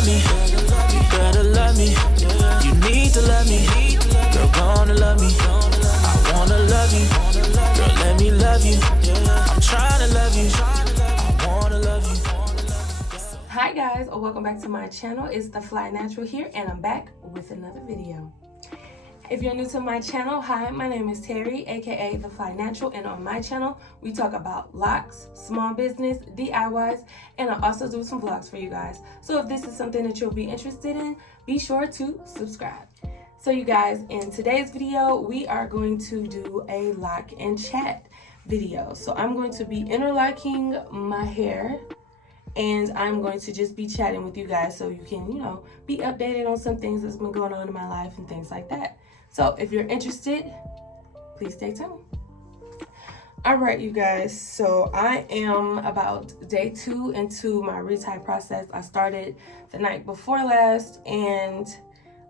love me. You better love me. You need to love me. Girl, gonna love me. I wanna love you. Girl, let me love you. I'm trying to love you. I wanna love you. Hi guys, welcome back to my channel. It's the Fly Natural here, and I'm back with another video. If you're new to my channel, hi, my name is Terry, aka the Fly Natural, and on my channel we talk about locks, small business, DIYs, and I also do some vlogs for you guys. So if this is something that you'll be interested in, be sure to subscribe. So you guys, in today's video we are going to do a lock and chat video. So I'm going to be interlocking my hair, and I'm going to just be chatting with you guys so you can, be updated on some things that's been going on in my life and things like that. So if you're interested, please stay tuned. All right, you guys, so I am about day 2 into my retie process. I started the night before last, and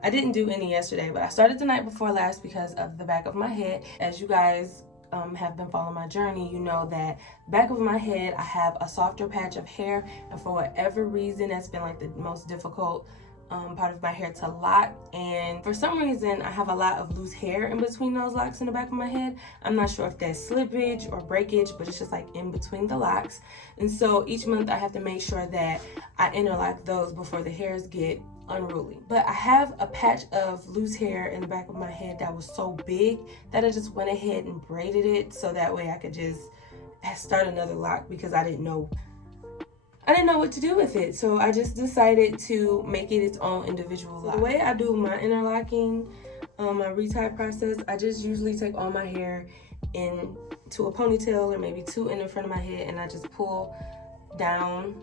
I didn't do any yesterday, but I started the night before last because of the back of my head. As you guys have been following my journey, you know that back of my head I have a softer patch of hair, and for whatever reason that's been like the most difficult part of my hair to lock, and for some reason I have a lot of loose hair in between those locks in the back of my head. I'm not sure if that's slippage or breakage, but it's just like in between the locks, and so each month I have to make sure that I interlock those before the hairs get unruly. But I have a patch of loose hair in the back of my head that was so big that I just went ahead and braided it so that way I could just start another lock, because I didn't know what to do with it. So I just decided to make it its own individual lock. The way I do my interlocking, my retie process, I just usually take all my hair into a ponytail or maybe 2 in the front of my head, and I just pull down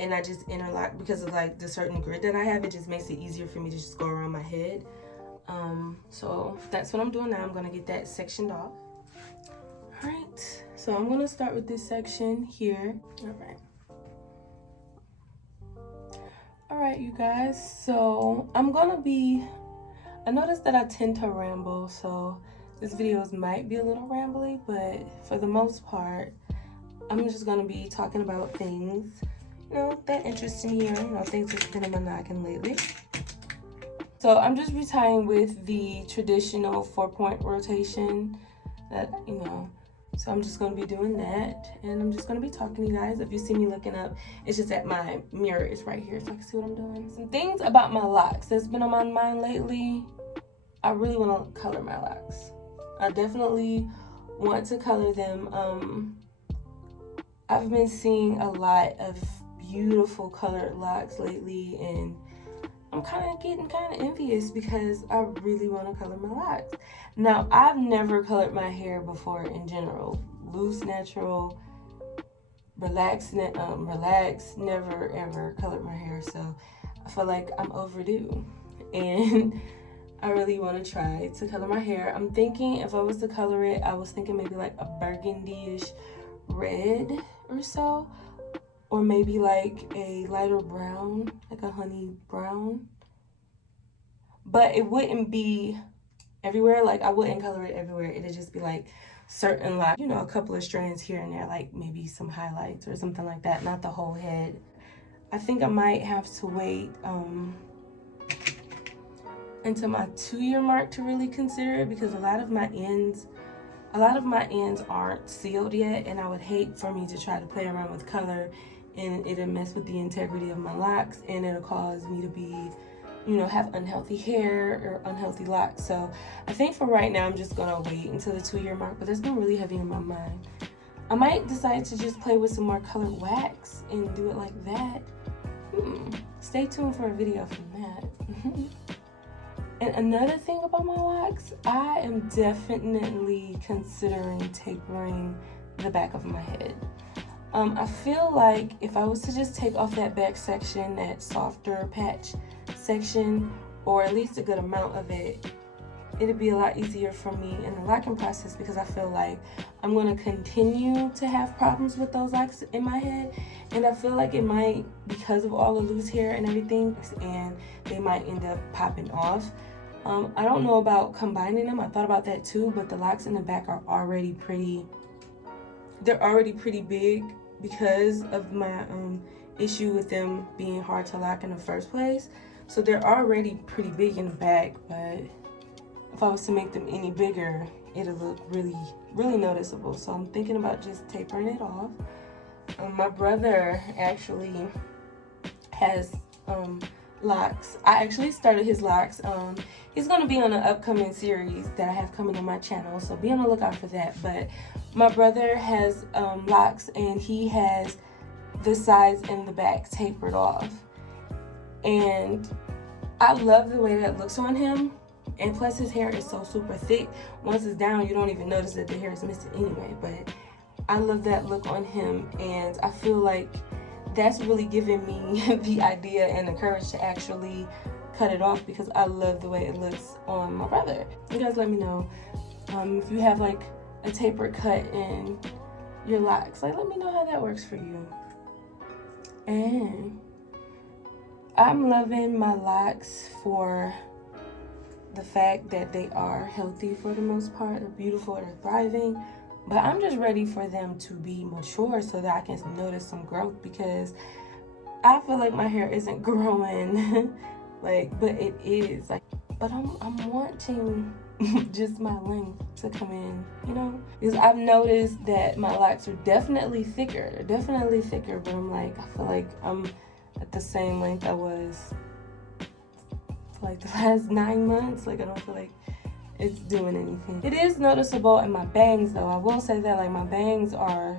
and I just interlock. Because of like the certain grid that I have, it just makes it easier for me to just go around my head. So that's what I'm doing now. I'm gonna get that sectioned off. All right, so I'm gonna start with this section here. All right, you guys, so I noticed that I tend to ramble, so this videos might be a little rambly, but for the most part, I'm just gonna be talking about things, that interest me, or things that's been in my noggin lately. So I'm just retying with the traditional 4-point rotation that, so I'm just going to be doing that, and I'm just going to be talking to you guys. If you see me looking up, it's just that my mirror is right here so I can see what I'm doing. Some things about my locks that's been on my mind lately. I really want to color my locks. I definitely want to color them. I've been seeing a lot of beautiful colored locks lately, and I'm getting envious because I really want to color my locks. Now, I've never colored my hair before in general. Loose, natural, relaxed, never ever colored my hair. So I feel like I'm overdue, and I really want to try to color my hair. I'm thinking if I was to color it, I was thinking maybe like a burgundy-ish red or so, or maybe like a lighter brown, like a honey brown. But it wouldn't be everywhere. Like, I wouldn't color it everywhere. It'd just be like certain, like, a couple of strands here and there, like maybe some highlights or something like that, not the whole head. I think I might have to wait until my 2-year mark to really consider it, because a lot of my ends aren't sealed yet, and I would hate for me to try to play around with color and it'll mess with the integrity of my locks, and it'll cause me to be, have unhealthy hair or unhealthy locks. So I think for right now I'm just gonna wait until the 2-year mark, but that's been really heavy in my mind. I might decide to just play with some more colored wax and do it like that. Stay tuned for a video from that. And another thing about my locks, I am definitely considering tapering the back of my head. I feel like if I was to just take off that back section, that softer patch section, or at least a good amount of it, it'd be a lot easier for me in the locking process, because I feel like I'm going to continue to have problems with those locks in my head, and I feel like it might, because of all the loose hair and everything, and they might end up popping off. I don't know about combining them. I thought about that too, but the locks in the back are already pretty big because of my issue with them being hard to lock in the first place. So they're already pretty big in the back, but if I was to make them any bigger, it'll look really, really noticeable. So I'm thinking about just tapering it off. My brother actually has locks. I actually started his locks. He's going to be on an upcoming series that I have coming on my channel, so be on the lookout for that. But my brother has locks, and he has the sides and the back tapered off. And I love the way that looks on him. And plus his hair is so super thick. Once it's down, you don't even notice that the hair is missing anyway. But I love that look on him, and I feel like that's really giving me the idea and the courage to actually cut it off, because I love the way it looks on my brother. You guys let me know if you have like a tapered cut in your locks. Like, let me know how that works for you. And I'm loving my locks for the fact that they are healthy for the most part. They're beautiful, they're thriving. But I'm just ready for them to be mature so that I can notice some growth, because I feel like my hair isn't growing like, but it is like, but I'm wanting just my length to come in, you know, because I've noticed that my locks are definitely thicker. They're definitely thicker, but I'm like, I feel like I'm at the same length I was for like the last 9 months. Like, I don't feel like it's doing anything. It is noticeable in my bangs though. I will say that, like, my bangs are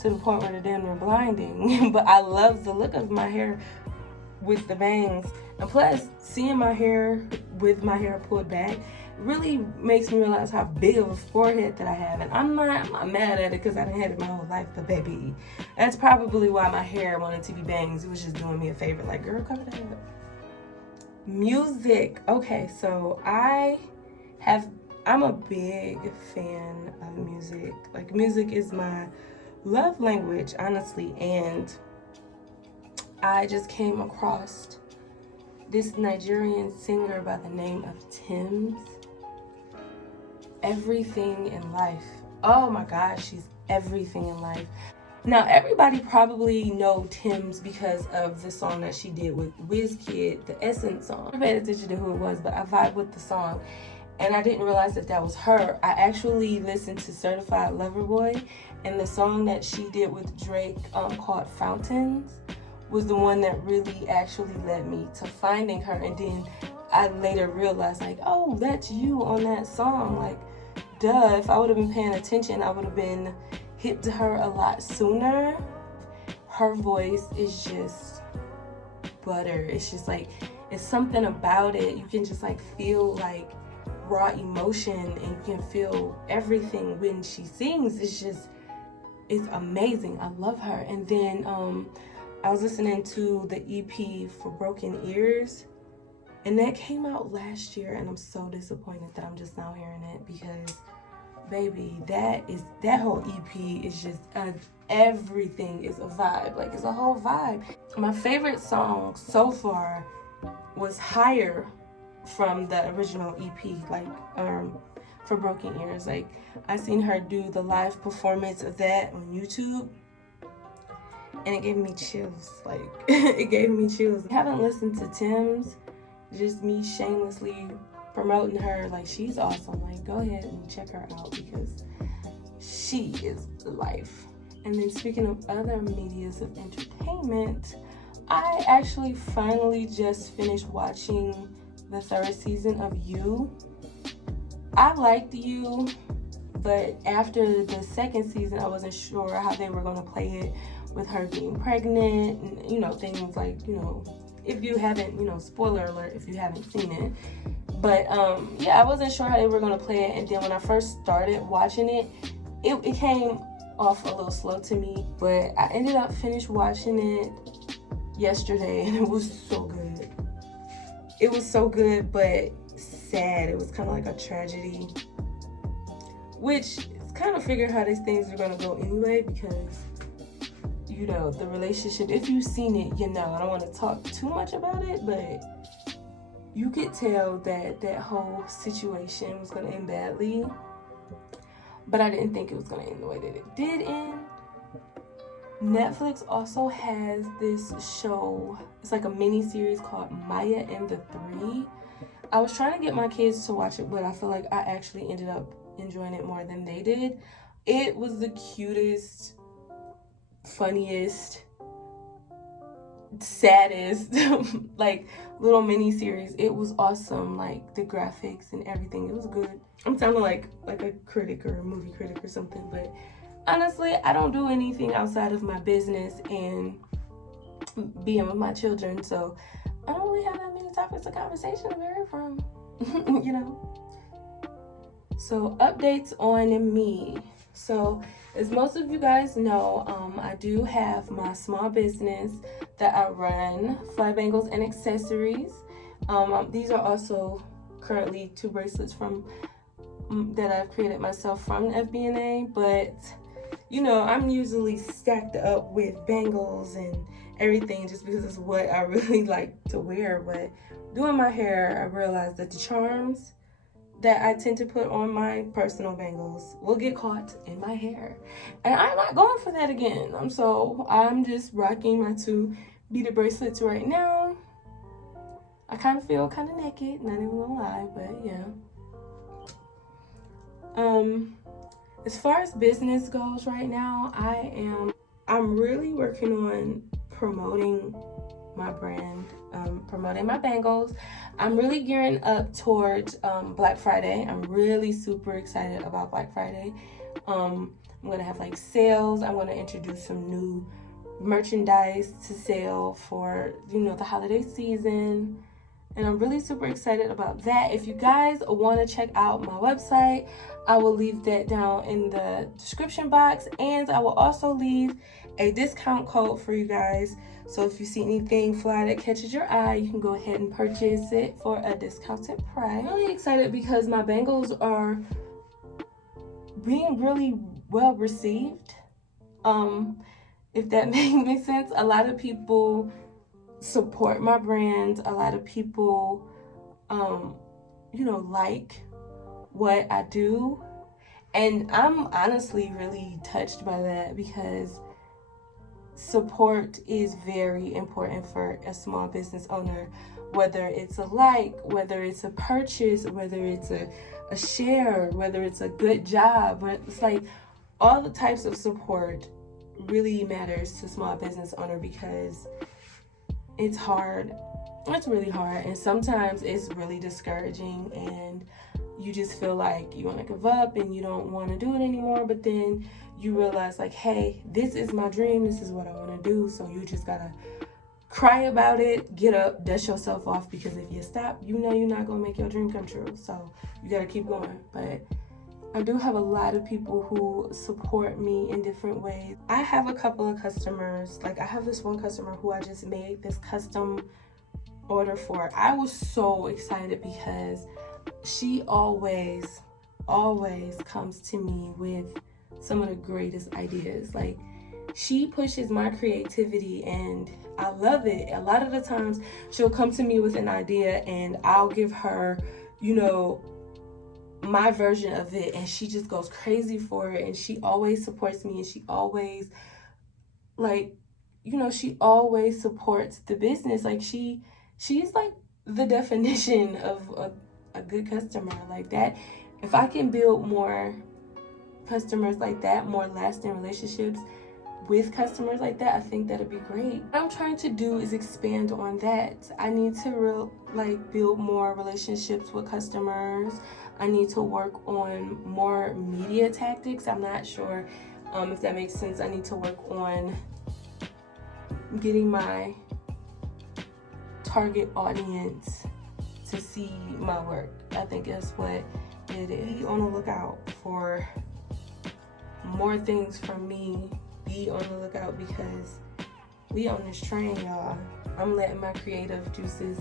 to the point where they're damn near blinding. But I love the look of my hair with the bangs. And plus, seeing my hair with my hair pulled back really makes me realize how big of a forehead that I have. And I'm not mad at it, because I done had it my whole life. But baby, that's probably why my hair wanted to be bangs. It was just doing me a favor. Like, girl, cover that up. Music. Okay, so I'm a big fan of music. Like, music is my love language, honestly. And I just came across this Nigerian singer by the name of Tems. Everything in Life. Oh my gosh, she's everything in life. Now, everybody probably know Tems because of the song that she did with Wizkid, the Essence song. I paid attention to who it was, but I vibe with the song. And I didn't realize that was her. I actually listened to Certified Lover Boy, and the song that she did with Drake called Fountains was the one that really actually led me to finding her. And then I later realized, like, oh, that's you on that song. Like, duh, if I would have been paying attention, I would have been hip to her a lot sooner. Her voice is just butter. It's just like, it's something about it. You can just like feel like raw emotion, and you can feel everything when she sings. It's amazing. I love her. And then I was listening to the EP for Broken Ears, and that came out last year, and I'm so disappointed that I'm just now hearing it, because baby, that whole EP is just everything is a vibe. Like, it's a whole vibe. My favorite song so far was Higher from the original EP, like for Broken Ears. Like, I seen her do the live performance of that on YouTube, and it gave me chills. Like, it gave me chills. I haven't listened to Tems, just me shamelessly promoting her. Like, she's awesome. Like, go ahead and check her out, because she is life. And then, speaking of other medias of entertainment, I actually finally just finished watching the 3rd season of You. I liked You, but after the 2nd season, I wasn't sure how they were going to play it with her being pregnant, and, you know, things like, you know, if you haven't, you know, spoiler alert if you haven't seen it. But yeah, I wasn't sure how they were going to play it. And then when I first started watching it, it came off a little slow to me. But I ended up finished watching it yesterday, and it was so good. It was so good, but sad. It was kind of like a tragedy, which it's kind of figured how these things are going to go anyway, because, you know, the relationship, if you've seen it, you know, I don't want to talk too much about it, but you could tell that that whole situation was going to end badly. But I didn't think it was going to end the way that it did end. Netflix also has this show. It's like a mini series called Maya and the Three. I was trying to get my kids to watch it, but I feel like I actually ended up enjoying it more than they did. It was the cutest, funniest, saddest like little mini series. It was awesome, like the graphics and everything. It was good. I'm sounding like a critic or a movie critic or something, but honestly, I don't do anything outside of my business and being with my children, so I don't really have that many topics of conversation to vary from. You know. So updates on me. So as most of you guys know, I do have my small business that I run, Fly Bangles and Accessories. These are also currently 2 bracelets from that I've created myself from FBNA, but you know, I'm usually stacked up with bangles and everything just because it's what I really like to wear. But doing my hair, I realized that the charms that I tend to put on my personal bangles will get caught in my hair, and I'm not going for that again. So I'm just rocking my 2 beaded bracelets right now. I kind of feel kind of naked, not even gonna lie, but yeah. As far as business goes right now, I'm really working on promoting my brand, promoting my bangles. I'm really gearing up towards Black Friday. I'm really super excited about Black Friday. I'm gonna have like sales. I'm gonna introduce some new merchandise to sell for, you know, the holiday season. And I'm really super excited about that. If you guys want to check out my website, I will leave that down in the description box, and I will also leave a discount code for you guys. So if you see anything fly that catches your eye, you can go ahead and purchase it for a discounted price. I'm really excited because my bangles are being really well received. If that makes sense. A lot of people support my brand. A lot of people you know, like what I do, and I'm honestly really touched by that because support is very important for a small business owner, whether it's a like, whether it's a purchase, whether it's a share, whether it's a good job. But it's like all the types of support really matters to small business owner because it's hard. It's really hard, and sometimes it's really discouraging, and you just feel like you want to give up and you don't want to do it anymore. But then you realize, like, hey, this is my dream, this is what I want to do. So you just gotta cry about it, get up, dust yourself off, because if you stop, you know you're not gonna make your dream come true. So you gotta keep going. But I do have a lot of people who support me in different ways. I have a couple of customers, like I have this one customer who I just made this custom order for. I was so excited because she always comes to me with some of the greatest ideas. Like, she pushes my creativity and I love it. A lot of the times she'll come to me with an idea and I'll give her, you know, my version of it, and she just goes crazy for it. And she always supports me, and she always, like, you know, she always supports the business. Like, she's like the definition of a good customer. Like that, if I can build more customers like that, more lasting relationships with customers like that, I think that'd be great. What I'm trying to do is expand on that. I need to build more relationships with customers. I need to work on more media tactics. I'm not sure if that makes sense. I need to work on getting my target audience to see my work. I think that's what it is. Be on the lookout for more things from me. Be on the lookout because we on this train, y'all. I'm letting my creative juices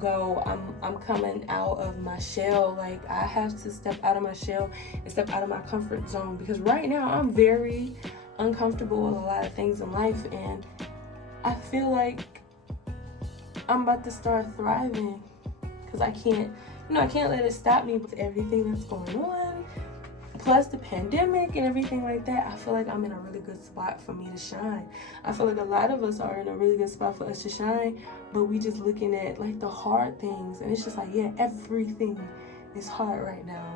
go. I'm coming out of my shell. Like, I have to step out of my shell and step out of my comfort zone, because right now I'm very uncomfortable with a lot of things in life, and I feel like I'm about to start thriving, because I can't let it stop me with everything that's going on. plus the pandemic and everything like that, I feel like I'm in a really good spot for me to shine. I feel like a lot of us are in a really good spot for us to shine, but we just looking at like the hard things, and it's just like, yeah, everything is hard right now.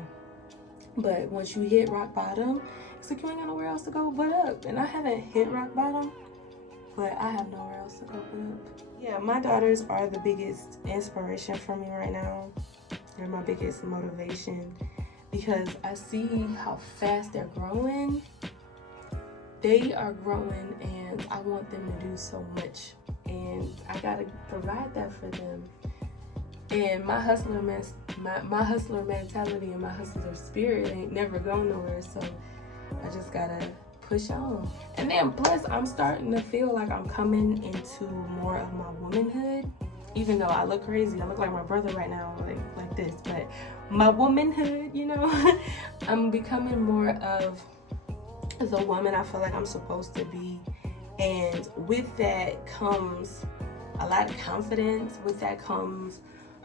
But once you hit rock bottom, it's like you ain't got nowhere else to go but up. And I haven't hit rock bottom, but I have nowhere else to go but up. Yeah, my daughters are the biggest inspiration for me right now. They're my biggest motivation because I see how fast they're growing. They are growing and I want them to do so much. And I gotta provide that for them. And my hustler mentality and my hustler spirit ain't never going nowhere. So I just gotta push on. And then plus I'm starting to feel like I'm coming into more of my womanhood. Even though I look crazy, I look like my brother right now, like this, but my womanhood, you know, I'm becoming more of the woman I feel like I'm supposed to be. And with that comes a lot of confidence. With that comes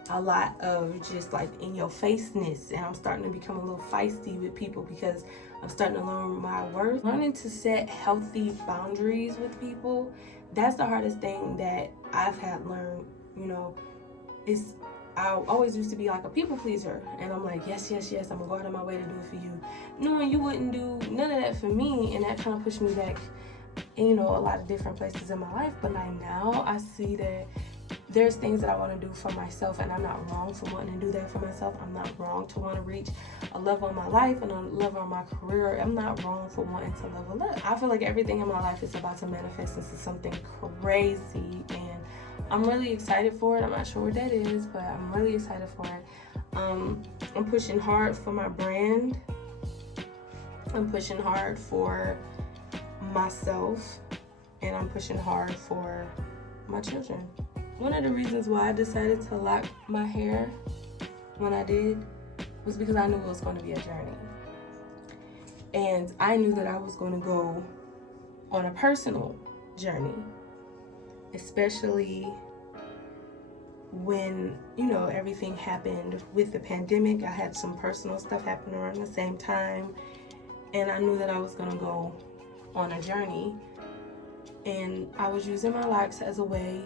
a lot of just like in your faceness. And I'm starting to become a little feisty with people because I'm starting to learn my worth. Learning to set healthy boundaries with people, that's the hardest thing that I've had learned. You know, I always used to be like a people pleaser, and I'm like, yes, I'm gonna go out of my way to do it for you, knowing you wouldn't do none of that for me. And that kind of pushed me back in, you know, a lot of different places in my life. But like now I see that there's things that I want to do for myself, and I'm not wrong for wanting to do that for myself. I'm not wrong to want to reach a level in my life and a level in my career. I'm not wrong for wanting to level up. I feel like everything in my life is about to manifest into something crazy, and I'm really excited for it. I'm not sure what that is, but I'm really excited for it. I'm pushing hard for my brand. I'm pushing hard for myself, and I'm pushing hard for my children. One of the reasons why I decided to lock my hair when I did was because I knew it was going to be a journey. And I knew that I was going to go on a personal journey, especially when, you know, everything happened with the pandemic. I had some personal stuff happen around the same time, and I knew that I was going to go on a journey. And I was using my locks as a way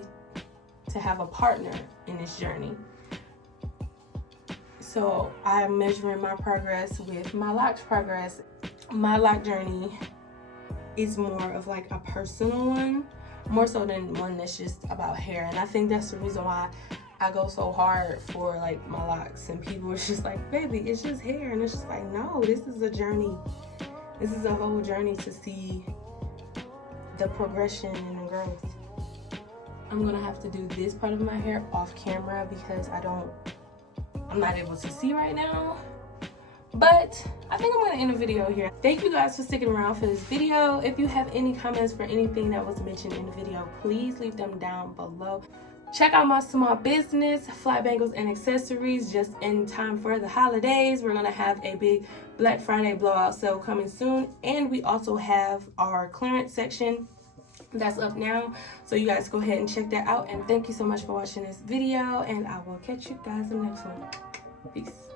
to have a partner in this journey. So I'm measuring my progress with my locks progress. My lock journey is more of like a personal one, more so than one that's just about hair. And I think that's the reason why I go so hard for like my locks, and people are just like, baby, it's just hair. And it's just like, no, this is a journey. This is a whole journey to see the progression and the growth. I'm gonna have to do this part of my hair off camera because I'm not able to see right now. But I think I'm gonna end the video here. Thank you guys for sticking around for this video. If you have any comments for anything that was mentioned in the video, please leave them down below. Check out my small business, Fly Bangles and Accessories, just in time for the holidays. We're gonna have a big Black Friday blowout sale coming soon, and we also have our clearance section that's up now, so you guys go ahead and check that out. And thank you so much for watching this video, and I will catch you guys in the next one. Peace.